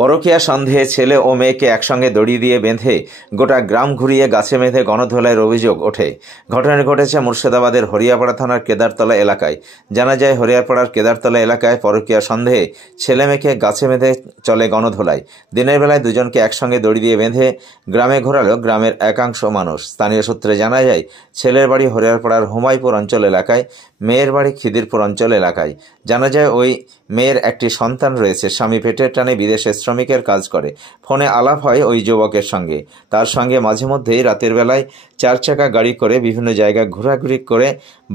পরকীয়া সন্দেহে ছেলে ও মেয়েকে একসঙ্গে দড়ি দিয়ে বেঁধে গোটা গ্রাম ঘুরিয়ে গাছে বেঁধে গণধোলাইয়ের অভিযোগ ওঠে। ঘটনাটি ঘটেছে মুর্শিদাবাদের হরিয়াপাড়া থানার কেদারতলা এলাকায়। জানা যায়, হরিয়াপাড়ার কেদারতলা এলাকায় পরকীয়া সন্দেহে ছেলে মেয়েকে গাছে বেঁধে চলে গণধোলাই। দিনের বেলায় দুজনকে একসঙ্গে দড়ি দিয়ে বেঁধে গ্রামে ঘোরালো গ্রামের একাংশ মানুষ। স্থানীয় সূত্রে জানা যায়, ছেলের বাড়ি হরিয়াপাড়ার হুমায়পুর অঞ্চল এলাকায়, মেয়ের বাড়ি খিদিরপুর অঞ্চল এলাকায়। জানা যায়, ওই মেয়ের একটি সন্তান রয়েছে। স্বামী পেটের টানে বিদেশে শ্রমিকের কাজ করে। ফোনে আলাপ হয় ওই যুবকের সঙ্গে। তার সঙ্গে মাঝে মধ্যেই রাতের বেলায় 4 চাকা গাড়ি করে বিভিন্ন জায়গায় ঘোরাঘুরি করে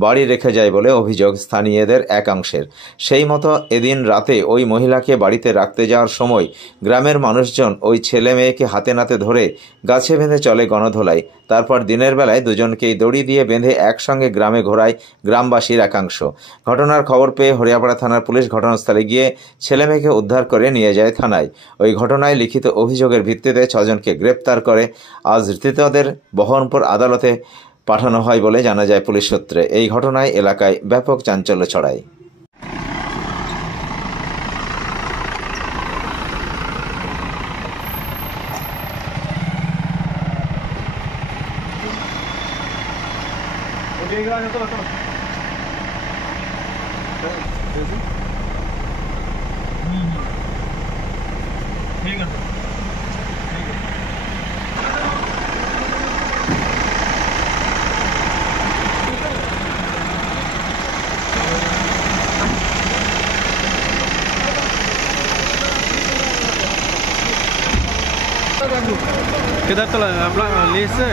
বাড়ি রেখে যায় বলে অভিযোগ স্থানীয়দের একাংশের। সেই মতো এদিন রাতে ওই মহিলাকে বাড়িতে রাখতে যাওয়ার সময় গ্রামের মানুষজন ওই ছেলে মেয়েকে হাতে নাতে ধরে গাছে বেঁধে চলে গণধোলাই। তারপর দিনের বেলায় দুজনকেই দড়ি দিয়ে বেঁধে একসঙ্গে গ্রামে ঘোরায় গ্রামবাসীর একাংশ। ঘটনার খবর পেয়ে হরিয়াপাড়া থানার পুলিশ ঘটনাস্থলে গিয়ে ছেলে মেয়েকে উদ্ধার করে নিয়ে যায় থানায়। ওই ঘটনায় লিখিত অভিযোগের ভিত্তিতে 6 জনকে গ্রেপ্তার করে আজ ধৃতদের বহরমপুর আদালতে পাঠানো হয় বলে জানা যায় পুলিশ সূত্রে। এই ঘটনায় এলাকায় ব্যাপক চাঞ্চল্য ছড়ায়। ठीक है। किधर चला अपना लीज से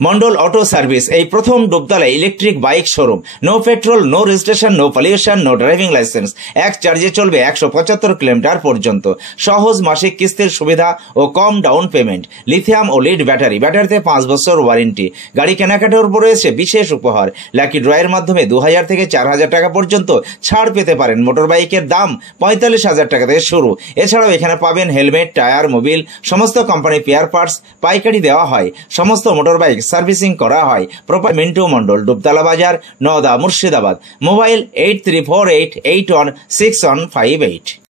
মন্ডল অটো সার্ভিস এই প্রথম ডুবতলায় electric bike showroom. No petrol, no registration, no pollution, no driving licence. এক চার্জে চলবে 175 কিলোমিটার পর্যন্ত। সহজ মাসিক কিস্তির সুবিধা ও কম ডাউন পেমেন্ট। লিথিয়াম ও লিড ব্যাটারি, ব্যাটারিতে 5 বছর ওয়ারেন্টি। গাড়ি কেনাকাটার উপর রয়েছে বিশেষ উপহার। লাকি ড্রয়ের মাধ্যমে 2000 থেকে 4000 টাকা পর্যন্ত ছাড় পেতে পারেন। মোটর বাইকের দাম 45,000 টাকা থেকে শুরু। এছাড়াও এখানে পাবেন হেলমেট, টায়ার, মোবিল, সমস্ত কোম্পানির পেয়ার পার্টস পাইকারি দেওয়া হয়। সমস্ত মোটর বাইক সার্ভিসিং করা হয়। প্রপার মিন্টু মন্ডল, ডুবতলা বাজার, নওদা, মুর্শিদাবাদ। মোবাইল 8348816158।